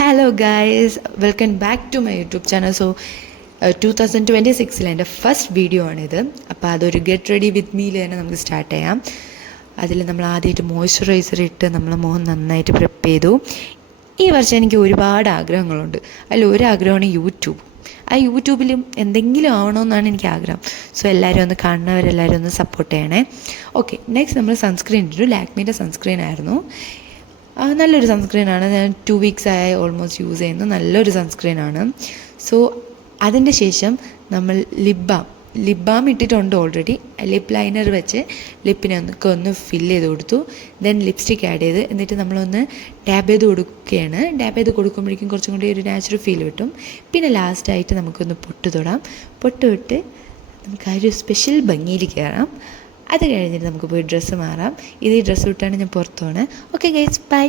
Hello guys, welcome back to my YouTube channel. So 2026 എൻ്റെ first video ആണിത്. അപ്പോൾ അതൊരു ഗെറ്റ് റെഡി വിത്ത് മീയിൽ തന്നെ നമുക്ക് സ്റ്റാർട്ട് ചെയ്യാം. അതിൽ നമ്മൾ ആദ്യമായിട്ട് മോയ്സ്ചറൈസർ ഇട്ട് നമ്മൾ മുഖം നന്നായിട്ട് പ്രിപ്പ് ചെയ്തു. ഈ വർഷം എനിക്ക് ഒരുപാട് ആഗ്രഹങ്ങളുണ്ട്. അതിൽ ഒരു ആഗ്രഹമാണ് യൂട്യൂബ്. ആ യൂട്യൂബിലും എന്തെങ്കിലും ആവണമെന്നാണ് എനിക്ക് ആഗ്രഹം. സോ എല്ലാവരും ഒന്ന് കാണുന്നവരെല്ലാവരും ഒന്ന് സപ്പോർട്ട് ചെയ്യണേ. ഓക്കെ, നെക്സ്റ്റ് നമ്മൾ സൺസ്ക്രീൻ ഇട്ടു. ലാക്മീൻ്റെ സൺസ്ക്രീൻ ആയിരുന്നു. നല്ലൊരു സൺസ്ക്രീനാണ്. ഞാൻ 2 വീക്സ് ആയി ഓൾമോസ്റ്റ് യൂസ് ചെയ്യുന്നു. നല്ലൊരു സൺസ്ക്രീനാണ്. സോ അതിൻ്റെ ശേഷം നമ്മൾ ലിപ് ബാം ഇട്ടിട്ടുണ്ട് ഓൾറെഡി. ലിപ്പ് ലൈനർ വെച്ച് ലിപ്പിനെ ഒന്ന് ഫില്ല് ചെയ്ത് കൊടുത്തു. ദെൻ ലിപ്സ്റ്റിക്ക് ആഡ് ചെയ്ത് എന്നിട്ട് നമ്മളൊന്ന് ടാപ്പ് ചെയ്ത് കൊടുക്കുകയാണ്. ടാപ്പ് ചെയ്ത് കൊടുക്കുമ്പോഴേക്കും കുറച്ചും കൂടി ഒരു നാച്ചുറൽ ഫീൽ കിട്ടും. പിന്നെ ലാസ്റ്റായിട്ട് നമുക്കൊന്ന് പൊട്ട് തൊടാം. പൊട്ട് വിട്ട് നമുക്ക് ആ ഒരു സ്പെഷ്യൽ ഭംഗിയിൽ കയറാം. അത് കഴിഞ്ഞിട്ട് നമുക്ക് പോയി ഡ്രസ്സ് മാറാം. ഇത് ഈ ഡ്രസ്സ് വിട്ടാണ് ഞാൻ പുറത്തു പോകുന്നത്. Okay guys, by.